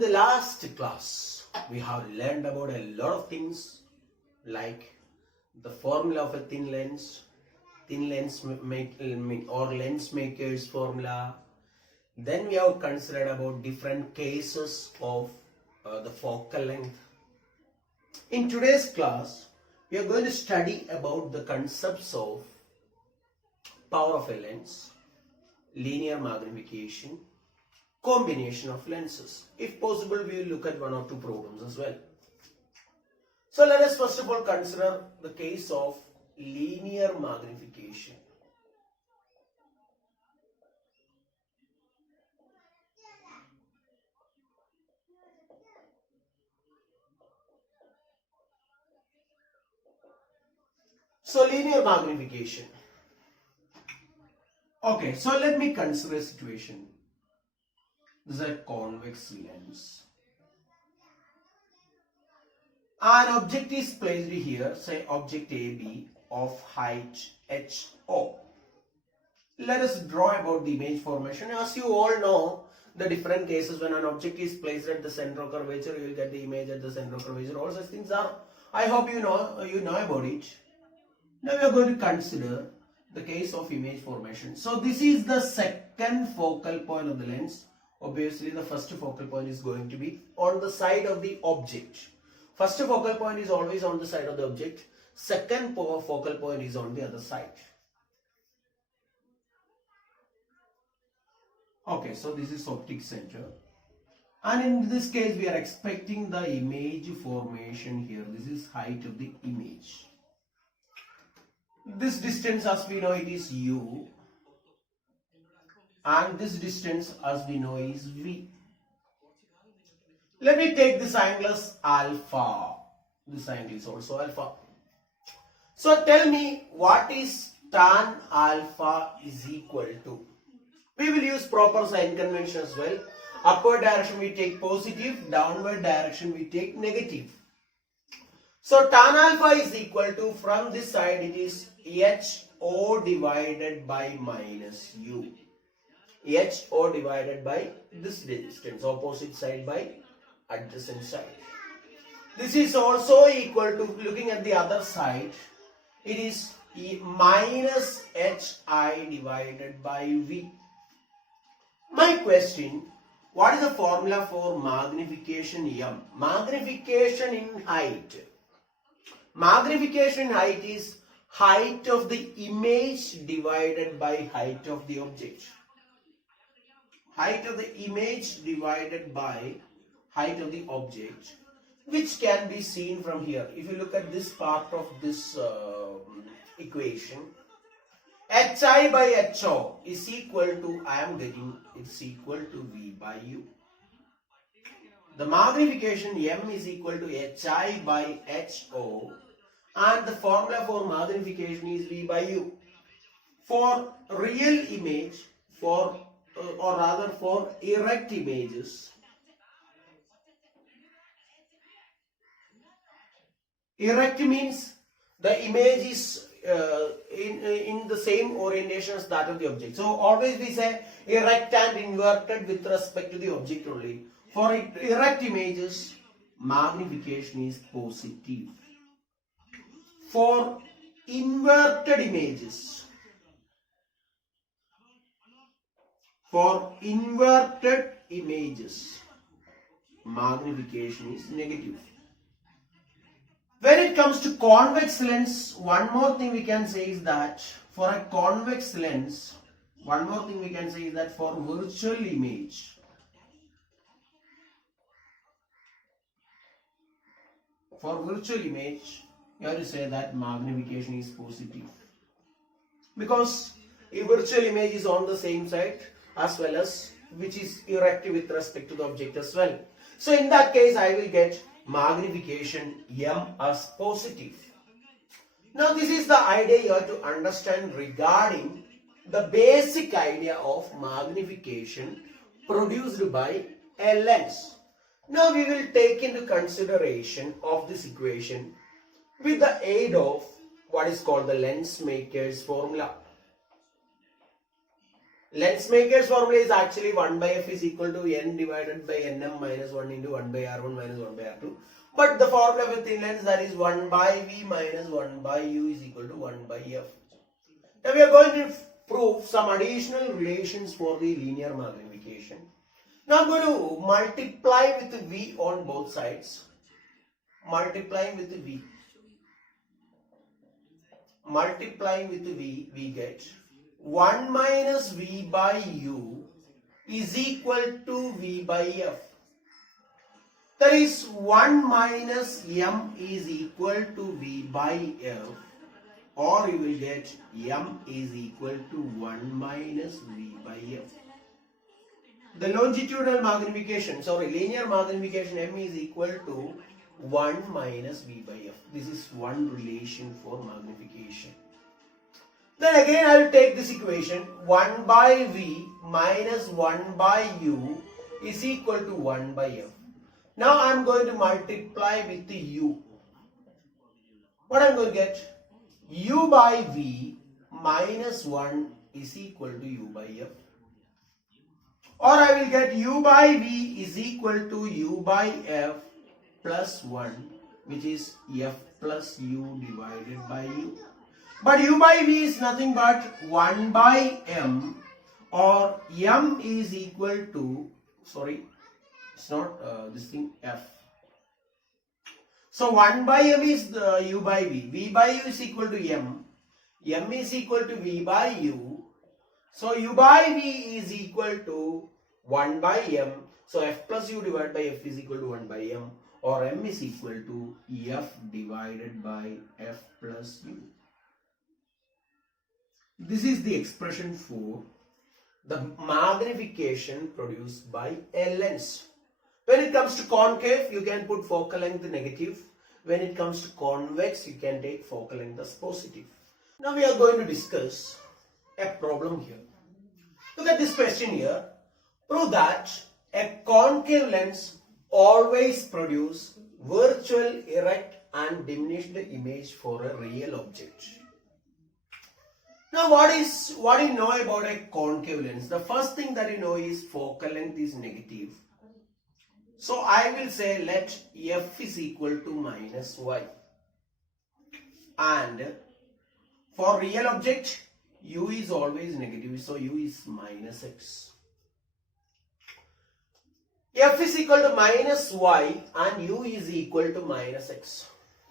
the last class, we have learned about a lot of things like the formula of a thin lens or lens maker's formula. Then we have considered about different cases of the focal length. In today's class, we are going to study about the concepts of power of a lens, linear magnification, combination of lenses. If possible, we will look at one or two problems as well. So let us first of all consider the case of linear magnification. So linear magnification. Okay, so let me consider a situation. This is a convex lens. An object is placed here, say object AB of height HO. Let us draw about the image formation. As you all know, the different cases when an object is placed at the center of curvature, you will get the image at the center of curvature. All such things are, I hope you know about it. Now we are going to consider the case of image formation. So this is the second focal point of the lens. Obviously the first focal point is going to be on the side of the object. First focal point is always on the side of the object. Second focal point is on the other side. Okay, so this is optic center. And in this case we are expecting the image formation here. This is height of the image. This distance, as we know, it is U, and this distance, as we know, is V. Let me take this angle as alpha. This angle is also alpha. So tell me, what is tan alpha is equal to? We will use proper sign convention as well. Upward direction we take positive, downward direction we take negative. So tan alpha is equal to, from this side it is HO divided by minus U. HO divided by this distance, opposite side by adjacent side. This is also equal to, looking at the other side, it is minus HI divided by V. My question, what is the formula for magnification M? Magnification in height. Magnification in height is height of the image divided by height of the object. Height of the image divided by height of the object, which can be seen from here. If you look at this part of this equation, HI by HO is equal to, I am getting, it's equal to V by U. The magnification M is equal to HI by HO, and the formula for magnification is V by U. For real image, for erect images, erect means the image is in the same orientation as that of the object. So always we say erect and inverted with respect to the object only. For erect images, magnification is positive. For inverted images, magnification is negative. When it comes to convex lens, one more thing we can say is that for a convex lens, for virtual image, you have to say that magnification is positive, because a virtual image is on the same side as well as which is erect with respect to the object as well. So in that case, I will get magnification M as positive. Now this is the idea you have to understand regarding the basic idea of magnification produced by a lens. Now we will take into consideration of this equation with the aid of what is called the lens maker's formula. Lensmaker's formula is actually 1 by f is equal to n divided by nm minus 1 into 1 by r1 minus 1 by r2. But the formula for thin lens, that is 1 by v minus 1 by u is equal to 1 by f. Now we are going to prove some additional relations for the linear magnification. Now I'm going to multiply with v on both sides. Multiplying with v. Multiplying with v, we get 1 minus v by u is equal to v by f. That is 1 minus m is equal to v by f, or you will get m is equal to 1 minus v by f. The longitudinal magnification, linear magnification m is equal to 1 minus v by f. This is one relation for magnification. Then again I will take this equation, 1 by v minus 1 by u is equal to 1 by f. Now I am going to multiply with the u. What I am going to get? U by v minus 1 is equal to u by f. Or I will get u by v is equal to u by f plus 1, which is f plus u divided by u. But u by v is nothing but 1 by m, or m is equal to, it's not this thing, f. So 1 by m is the u by v. V by u is equal to m. M is equal to v by u. So u by v is equal to 1 by m. So f plus u divided by f is equal to 1 by m, or m is equal to f divided by f plus u. This is the expression for the magnification produced by a lens. When it comes to concave, you can put focal length negative. When it comes to convex, you can take focal length as positive. Now we are going to discuss a problem here. Look at this question here. Prove that a concave lens always produces virtual, erect and diminished image for a real object. Now what do you know about a concave lens? The first thing that you know is focal length is negative. So I will say let f is equal to minus y. And for real object, u is always negative, so u is minus x. F is equal to minus y and u is equal to minus x.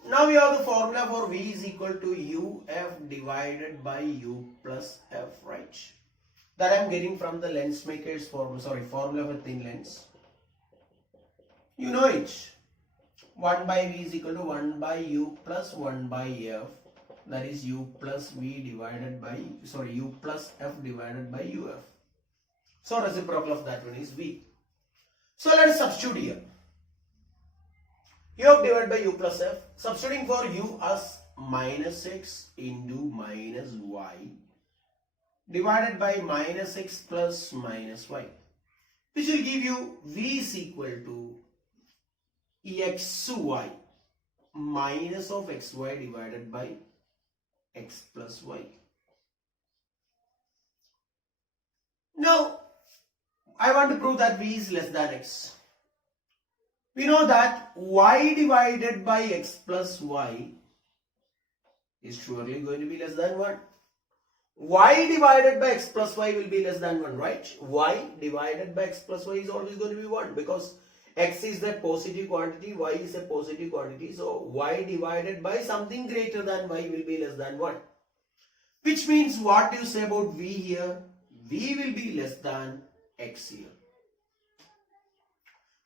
Now we have the formula for v is equal to uf divided by u plus f, right? That I am getting from the Lensmaker's formula for thin lens. You know it. 1 by v is equal to 1 by u plus 1 by f. That is u plus v divided by, u plus f divided by uf. So reciprocal of that one is v. So let us substitute here. U divided by u plus f. Substituting for u as minus x into minus y divided by minus x plus minus y, which will give you v is equal to xy minus of xy divided by x plus y. Now I want to prove that v is less than x. We know that y divided by x plus y is surely going to be less than 1. Y divided by x plus y will be less than 1, right? Y divided by x plus y is always going to be 1 because x is a positive quantity, y is a positive quantity. So y divided by something greater than y will be less than 1. Which means what do you say about v here? V will be less than x here.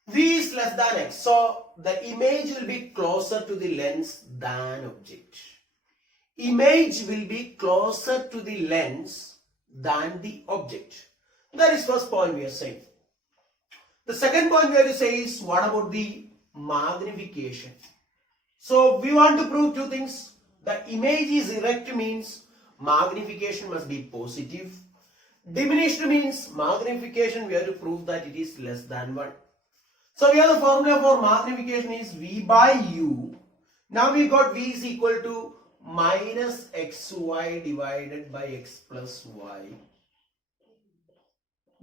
V is less than x. So the image will be closer to the lens than object. Image will be closer to the lens than the object. That is first point we are saying. The second point we have to say is what about the magnification? So we want to prove two things. The image is erect means magnification must be positive. Diminished means magnification we have to prove that it is less than 1. So we have the formula for magnification is v by u. Now we got v is equal to minus xy divided by x plus y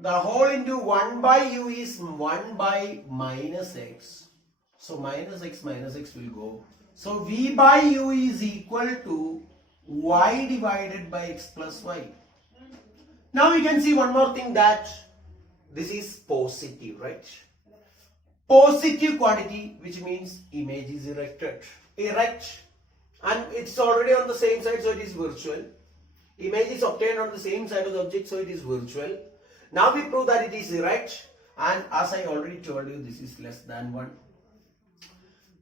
The whole into 1 by u is 1 by minus x. So minus x will go. So v by u is equal to y divided by x plus y. Now we can see one more thing, that this is positive, right? Positive quantity, which means image is erect, and it's already on the same side, so it is virtual. Image is obtained on the same side of the object, so it is virtual. Now we prove that it is erect, and as I already told you, this is less than 1.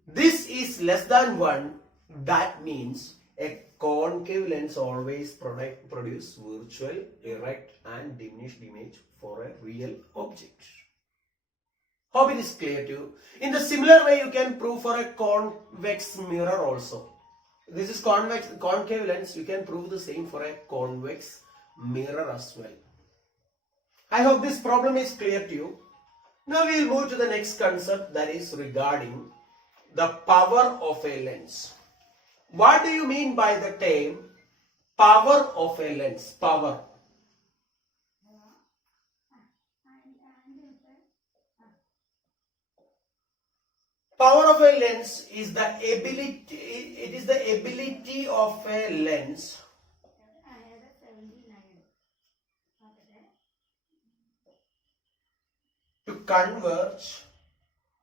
This is less than 1. That means a concave lens always produce virtual, erect and diminished image for a real object. Hope it is clear to you. In the similar way, you can prove for a convex mirror also. This is concave lens. You can prove the same for a convex mirror as well. I hope this problem is clear to you. Now we will move to the next concept, that is regarding the power of a lens. What do you mean by the term power of a lens? Power. Power of a lens is the ability. It is the ability of a lens to converge,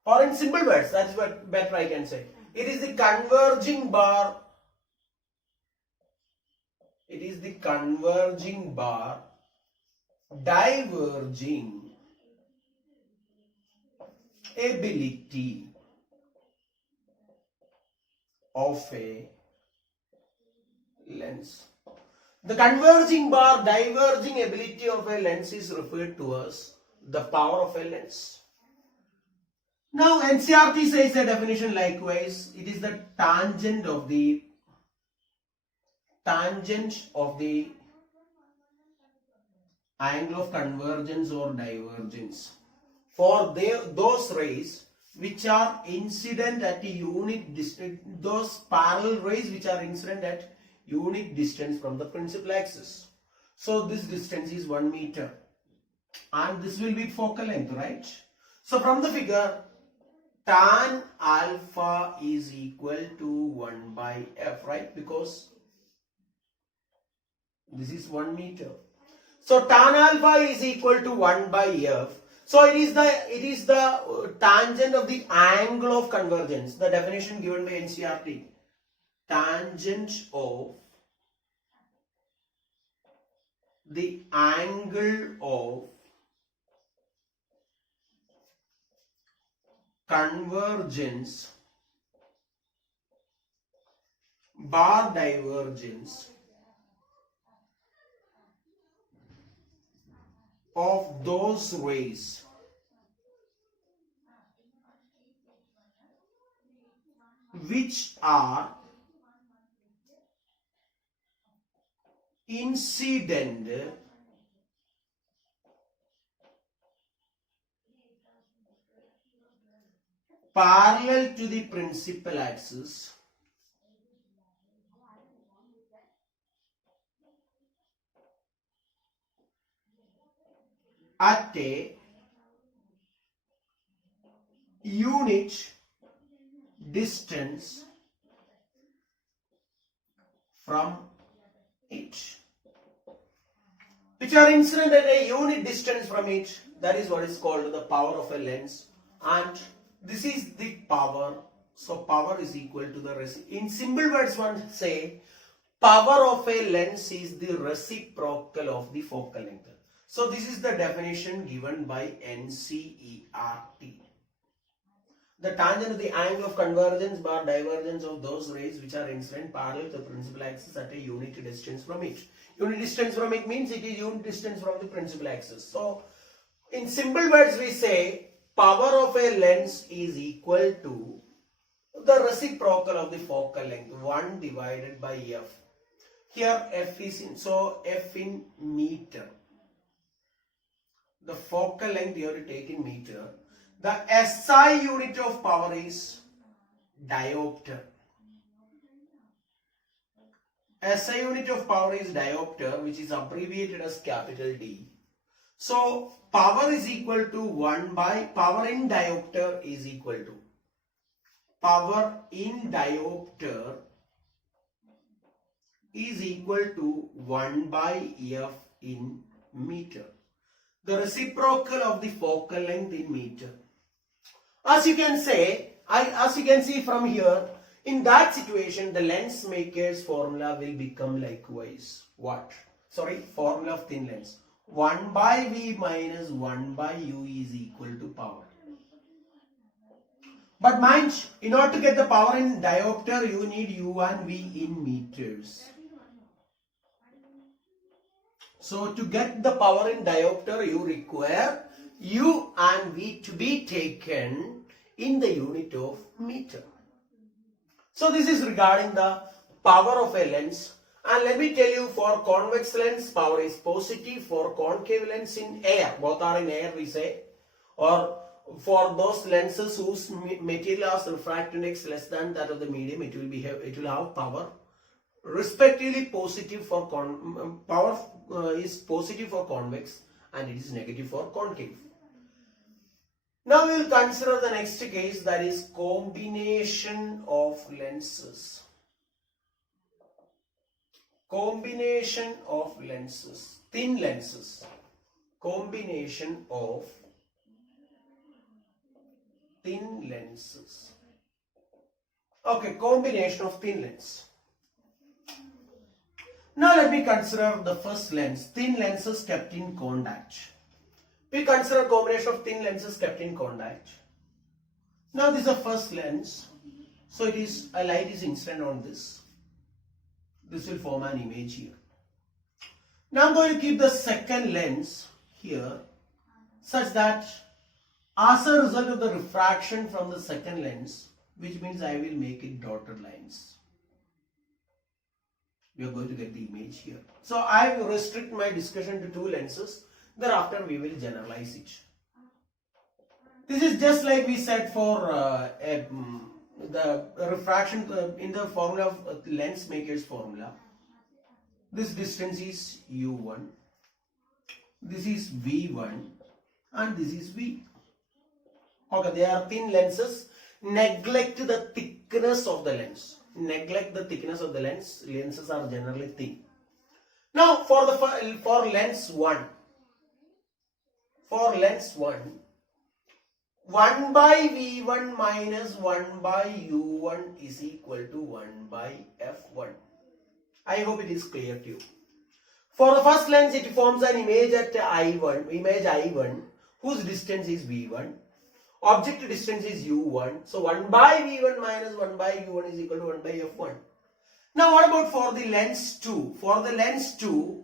or in simple words, that's what better I can say. It is the converging bar. It is the converging bar diverging ability of a lens. The converging bar diverging ability of a lens is referred to as the power of a lens. Now NCERT says a definition likewise. It is the tangent of the angle of convergence or divergence for those rays which are incident at a unit distance, those parallel rays which are incident at unit distance from the principal axis. So this distance is 1 meter, and this will be focal length, right? So from the figure, tan alpha is equal to 1 by f, right? Because this is 1 meter. So tan alpha is equal to 1 by f. So it is the tangent of the angle of convergence. The definition given by NCERT. Tangent of the angle of convergence bar divergence of those rays which are incident parallel to the principal axis at a unit distance from it. Which are incident at a unit distance from it. That is what is called the power of a lens, and this is the power. So power is equal to the in simple words, one say power of a lens is the reciprocal of the focal length. So this is the definition given by NCERT. The tangent of the angle of convergence bar divergence of those rays which are incident parallel to the principal axis at a unit distance from it. Unit distance from it means it is unit distance from the principal axis. So in simple words, we say power of a lens is equal to the reciprocal of the focal length, 1 divided by f. Here f is f in meter. The focal length you have to take in meter. The SI unit of power is diopter. SI unit of power is diopter, which is abbreviated as capital D. So power is equal to 1 by power in diopter is equal to power in diopter is equal to 1 by F in meter. The reciprocal of the focal length in meter. As you can see from here, in that situation, the lens maker's formula will become likewise. What? Sorry, formula of thin lens. 1 by V minus 1 by U is equal to power. But mind, in order to get the power in diopter, you need U and V in meters. So to get the power in diopter, you require U and V to be taken in the unit of meter. So this is regarding the power of a lens. And let me tell you, for convex lens, power is positive. For concave lens in air, both are in air we say, or for those lenses whose material has refractive index less than that of the medium, it will have power. Respectively, positive for power is positive for convex and it is negative for concave. Now we will consider the next case, that is combination of lenses. Combination of lenses, thin lenses. Combination of thin lenses. Okay, combination of thin lens. Now let me consider the first lens, thin lenses kept in contact. We consider combination of thin lenses kept in contact. Now this is the first lens. So it is, a light is incident on this. This will form an image here. Now I'm going to keep the second lens here such that as a result of the refraction from the second lens, which means I will make it dotted lines. We are going to get the image here. So I will restrict my discussion to two lenses. Thereafter we will generalize it. This is just like we said for the refraction in the formula of lens maker's formula. This distance is U1, this is V1 and this is V. Okay, they are thin lenses. Neglect the thickness of the lens. Neglect the thickness of the lens. Lenses are generally thin. Now for lens 1. For lens 1, 1 by V1 minus 1 by U1 is equal to 1 by F1. I hope it is clear to you. For the first lens, it forms an image at I1, whose distance is V1. Object distance is U1. So 1 by V1 minus 1 by U1 is equal to 1 by F1. Now what about for the lens 2? For the lens 2,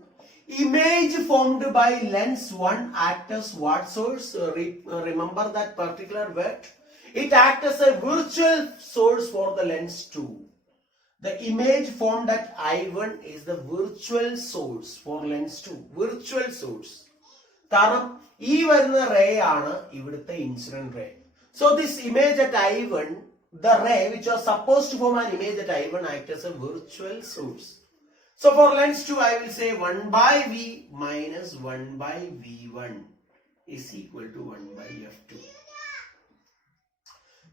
image formed by lens 1 acts as what source? Remember that particular word? It acts as a virtual source for the lens 2. The image formed at I1 is the virtual source for lens 2. Virtual source. കാരണം ഈ വരുന്ന ray ആണ് ഇവിടുത്തെ incident ray. So this image at I1, the ray which was supposed to form an image at I1 acts as a virtual source. So for lens 2, I will say 1 by V minus 1 by V1 is equal to 1 by F2.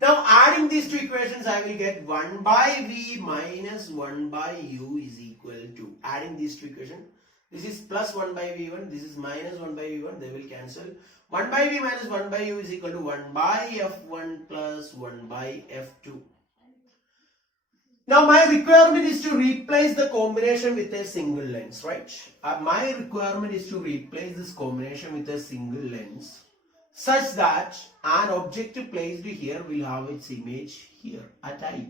Now adding these two equations, I will get 1 by V minus 1 by U is equal to, adding these two equations, this is plus 1 by V1, this is minus 1 by V1, they will cancel. 1 by V minus 1 by U is equal to 1 by F1 plus 1 by F2. Now my requirement is to replace the combination with a single lens, right? My requirement is to replace this combination with a single lens such that an object placed here will have its image here at I.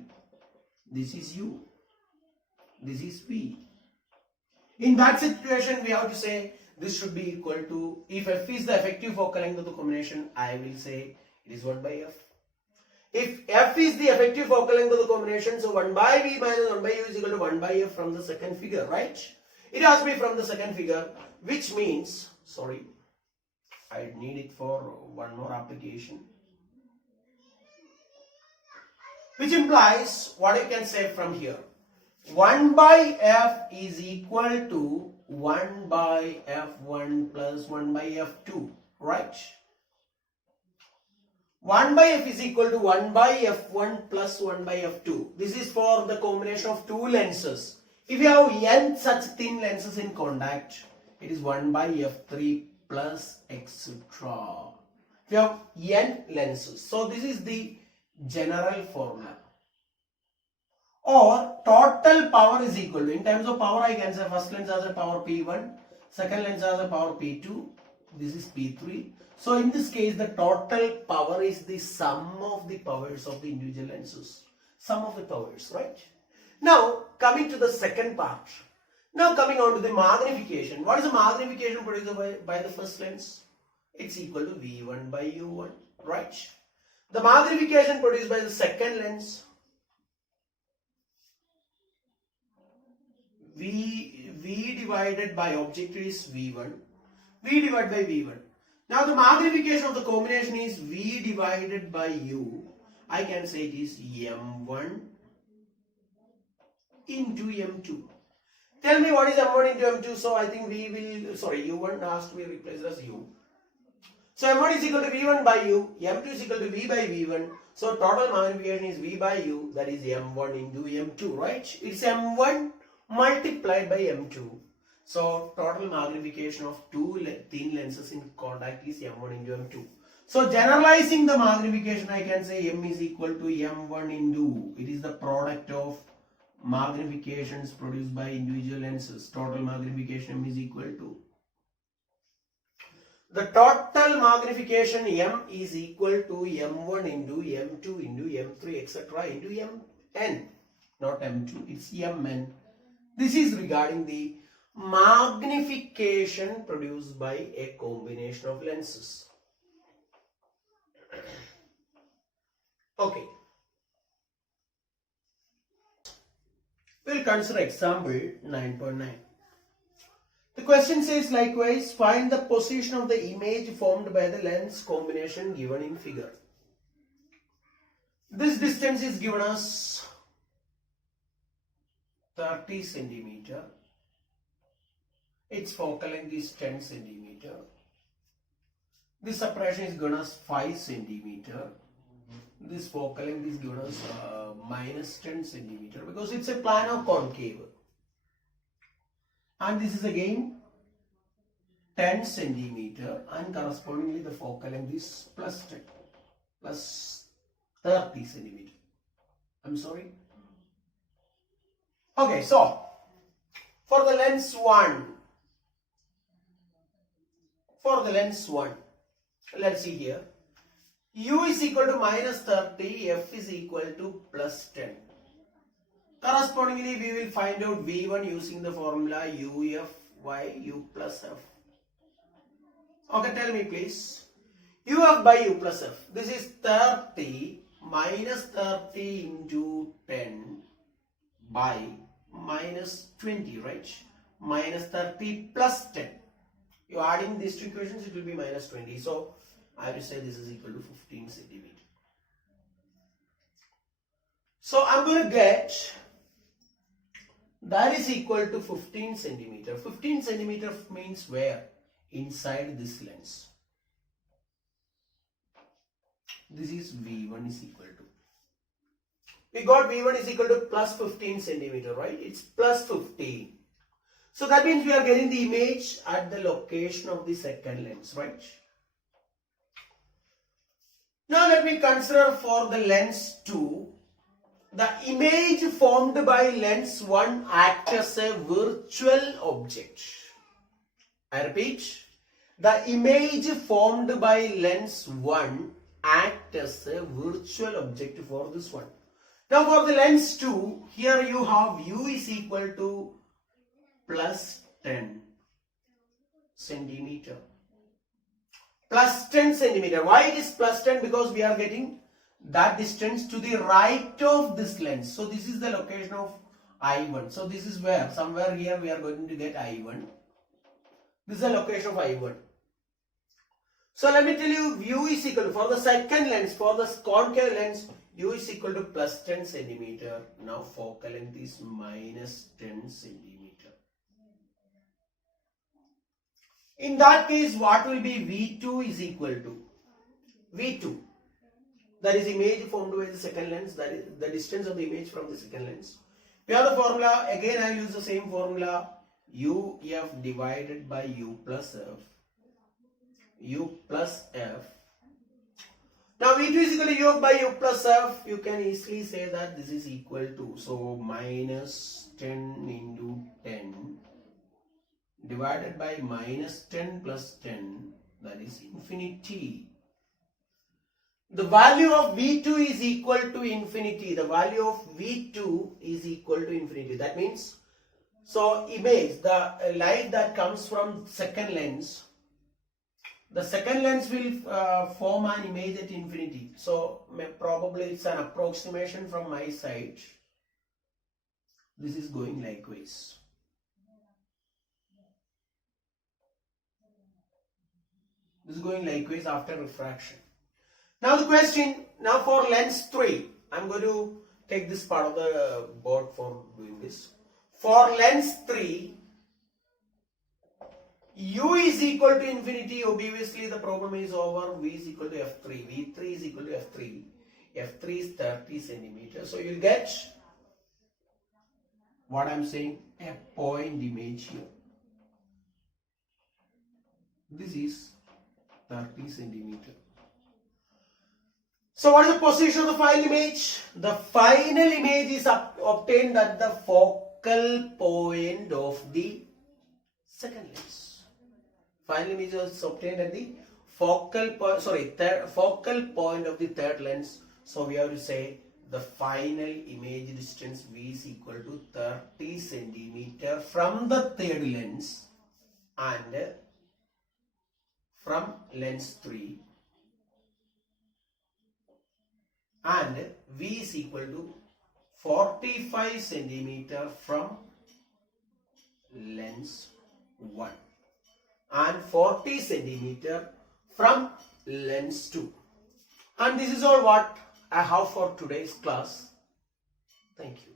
This is U. This is V. In that situation, we have to say this should be equal to, if F is the effective focal length of the combination, I will say it is 1 by F. If F is the effective focal length of the combination, so 1 by V minus 1 by U is equal to 1 by F from the second figure, right? It has to be from the second figure, which means, sorry, I need it for one more application. Which implies, what you can say from here, 1 by F is equal to 1 by f1 plus 1 by f2, right? 1 by f is equal to 1 by f1 plus 1 by f2. This is for the combination of two lenses. If you have n such thin lenses in contact, it is 1 by f3 plus etc. If you have n lenses. So this is the general formula. Or total power is equal to, in terms of power I can say first lens has a power P1, second lens has a power P2, this is P3. So in this case the total power is the sum of the powers of the individual lenses. Sum of the powers, right? Now coming to the second part. Now coming on to the magnification. What is the magnification produced by the first lens? It's equal to V1 by U1, right? The magnification produced by the second lens, V divided by object is V1, V divided by V1. Now the magnification of the combination is V divided by U. I can say it is M1 into M2. Tell me what is M1 into M2. So I think U1 has to be replaced as U. So M1 is equal to V1 by U, M2 is equal to V by V1. So total magnification is V by U, that is M1 into M2, right? It's M1 multiplied by M2. So total magnification of two thin lenses in contact is M1 into M2. So generalizing the magnification, I can say M is equal to M1 into, it is the product of magnifications produced by individual lenses. Total magnification M is equal to, the total magnification M is equal to M1 into M2 into M3 etc. into Mn, not M2, it's Mn. This is regarding the magnification produced by a combination of lenses. Okay. We will consider example 9.9. The question says likewise, find the position of the image formed by the lens combination given in figure. This distance is given as 30 centimeter. Its focal length is 10 centimeter. This separation is given as 5 centimeter. This focal length is given as minus 10 centimeter because it's a plano concave. And this is again 10 centimeter and correspondingly the focal length is plus 10 plus 30 centimeter. I'm sorry. Okay, so for the lens 1, let's see here. U is equal to minus 30, F is equal to plus 10. Correspondingly, we will find out V1 using the formula UF by U plus F. Okay, tell me please. UF by U plus F. This is 30 minus 30 into 10 by minus 20, right? Minus 30 plus 10. You are adding these two equations, it will be minus 20. So, I will say this is equal to 15 centimeter. So, I am going to get that is equal to 15 centimeter. 15 centimeter means where? Inside this lens. This is V1 is equal to. We got V1 is equal to plus 15 centimeter, right? It's plus 15. So that means we are getting the image at the location of the second lens, right? Now let me consider for the lens 2. The image formed by lens 1 acts as a virtual object. I repeat, the image formed by lens 1 acts as a virtual object for this one. Now for the lens 2, here you have U is equal to plus 10 centimeter. Plus 10 centimeter. Why it is plus 10? Because we are getting that distance to the right of this lens. So this is the location of I1. So this is where, somewhere here we are going to get I1. This is the location of I1. So let me tell you, U is equal to, for the second lens, for the concave lens, U is equal to plus 10 centimeter. Now focal length is minus 10 centimeter. In that case, what will be V2 is equal to V2. That is image formed by the second lens, that is the distance of the image from the second lens. We have the formula, again I will use the same formula, UF divided by U plus F. U plus F. Now V2 is equal to U by U plus F. You can easily say that this is equal to, so minus 10 into 10 divided by minus 10 plus 10, that is infinity. The value of V2 is equal to infinity. The value of V2 is equal to infinity. That means, so image, the light that comes from second lens, the second lens will form an image at infinity. So probably it's an approximation from my side. This is going likewise. This is going likewise after refraction. Now the question, now for lens 3, I'm going to take this part of the board for doing this. For lens 3, U is equal to infinity. Obviously the problem is over. V is equal to F3. V3 is equal to F3. F3 is 30 centimeters. So you'll get what I'm saying, a point image here. This is 30 centimeters. So what is the position of the final image? The final image is obtained at the focal point of the second lens. Final image is obtained at the focal point, focal point of the third lens. So we have to say the final image distance V is equal to 30 centimeter from the third lens and from lens 3, and V is equal to 45 centimeter from lens 1 and 40 centimeter from lens 2. And this is all what I have for today's class. Thank you.